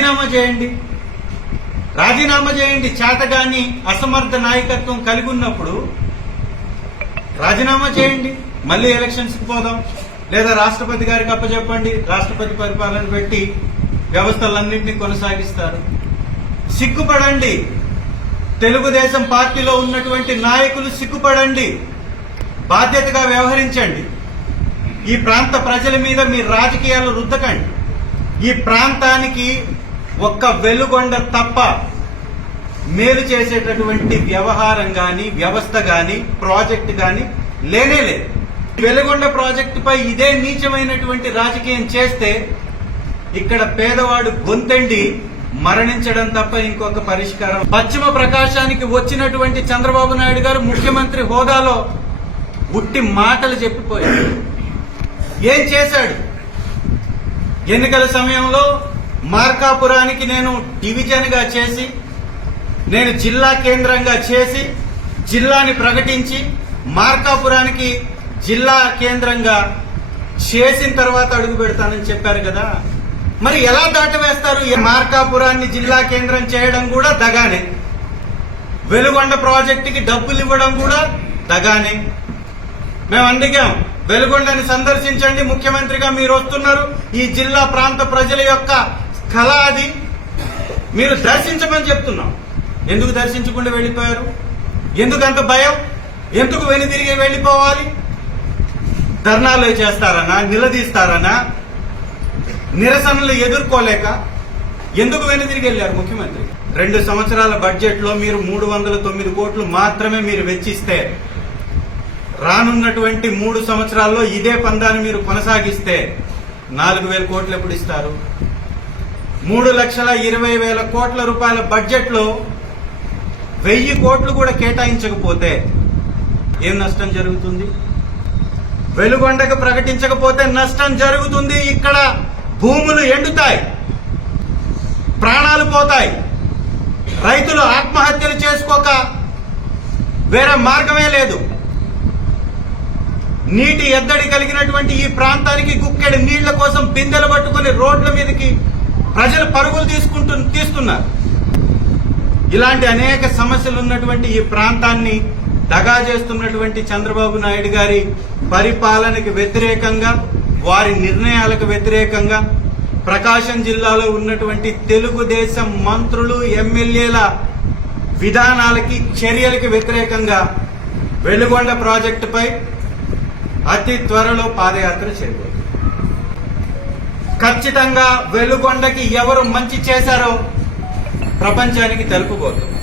రాజీనామా చేయండి, రాజీనామా చేయండి. చేతగాని అసమర్థ నాయకత్వం కలిగి ఉన్నప్పుడు రాజీనామా చేయండి, మళ్ళీ ఎలక్షన్స్కి పోదాం, లేదా రాష్ట్రపతి గారికి అప్పచెప్పండి, రాష్ట్రపతి పరిపాలన పెట్టి వ్యవస్థలన్నింటినీ కొనసాగిస్తారు. సిగ్గుపడండి. తెలుగుదేశం పార్టీలో ఉన్నటువంటి నాయకులు సిగ్గుపడండి, బాధ్యతగా వ్యవహరించండి. ఈ ప్రాంత ప్రజల మీద మీ రాజకీయాలు రుద్దకండి. ఈ ప్రాంతానికి ఒక్క వెలుగొండ తప్ప మేలు చేసేటటువంటి వ్యవహారం గాని, వ్యవస్థ గాని, ప్రాజెక్టు గాని లేనేలేదు. వెలుగొండ ప్రాజెక్టుపై ఇదే నీచమైనటువంటి రాజకీయం చేస్తే ఇక్కడ పేదవాడు గొంతెండి మరణించడం తప్ప ఇంకొక పరిష్కారం. పశ్చిమ ప్రకాశానికి వచ్చినటువంటి చంద్రబాబు నాయుడు గారు ముఖ్యమంత్రి హోదాలో ఉట్టి మాటలు చెప్పిపోయాడు. ఏం చేశాడు? ఎన్నికల సమయంలో మార్కాపురానికి నేను డివిజన్ గా చేసి, నేను జిల్లా కేంద్రంగా చేసి, జిల్లాని ప్రకటించి మార్కాపురానికి జిల్లా కేంద్రంగా చేసిన తర్వాత అడుగు పెడతానని చెప్పారు కదా. మరి ఎలా దాటవేస్తారు? మార్కాపురాన్ని జిల్లా కేంద్రం చేయడం కూడా దగానే, వెలుగొండ ప్రాజెక్టుకి డబ్బులు ఇవ్వడం కూడా దగానే. మేము అడిగాం, వెలుగొండని సందర్శించండి, ముఖ్యమంత్రిగా మీరు వస్తున్నారు, ఈ జిల్లా ప్రాంత ప్రజల యొక్క కళ అది, మీరు దర్శించమని చెప్తున్నాం. ఎందుకు దర్శించకుండా వెళ్ళిపోయారు? ఎందుకు అంత భయం? ఎందుకు వెనుదిరిగి వెళ్ళిపోవాలి? ధర్నాలు చేస్తారనా, నిలదీస్తారనా, నిరసనలు ఎదుర్కోలేక ఎందుకు వెనుదిరిగి వెళ్ళారు ముఖ్యమంత్రి? 2 సంవత్సరాల బడ్జెట్ లో మీరు 309 కోట్లు మాత్రమే మీరు వెచ్చిస్తే, రానున్నటువంటి 3 సంవత్సరాల్లో ఇదే పందాన్ని మీరు కొనసాగిస్తే 4,000 కోట్లు ఎప్పుడు ఇస్తారు? 3,20,000 కోట్ల రూపాయల బడ్జెట్ లో 1,000 కోట్లు కూడా కేటాయించకపోతే ఏం నష్టం జరుగుతుంది? వెలుగొండకు ప్రకటించకపోతే నష్టం జరుగుతుంది. ఇక్కడ భూములు ఎండుతాయి, ప్రాణాలు పోతాయి, రైతులు ఆత్మహత్యలు చేసుకోక వేరే మార్గమే లేదు. నీటి ఎద్దడి కలిగినటువంటి ఈ ప్రాంతానికి గుక్కెడి నీళ్ల కోసం బిందెలు పట్టుకుని రోడ్ల మీదకి ప్రజలు పరుగులు తీస్తున్నారు. ఇలాంటి అనేక సమస్యలు ఉన్నటువంటి ఈ ప్రాంతాన్ని దగా చేస్తున్నటువంటి చంద్రబాబు నాయుడు గారి పరిపాలనకు వ్యతిరేకంగా, వారి నిర్ణయాలకు వ్యతిరేకంగా ప్రకాశం జిల్లాలో ఉన్నటువంటి తెలుగుదేశం మంత్రులు, ఎమ్మెల్యేల విధానాలకి, చర్యలకి వ్యతిరేకంగా వెలుగొండ ప్రాజెక్టుపై అతి త్వరలో పాదయాత్ర చేయబోతుంది. ఖచ్చితంగా వెలుగొండకి ఎవరు మంచి చేశారో ప్రపంచానికి తెలుపబోతుంది.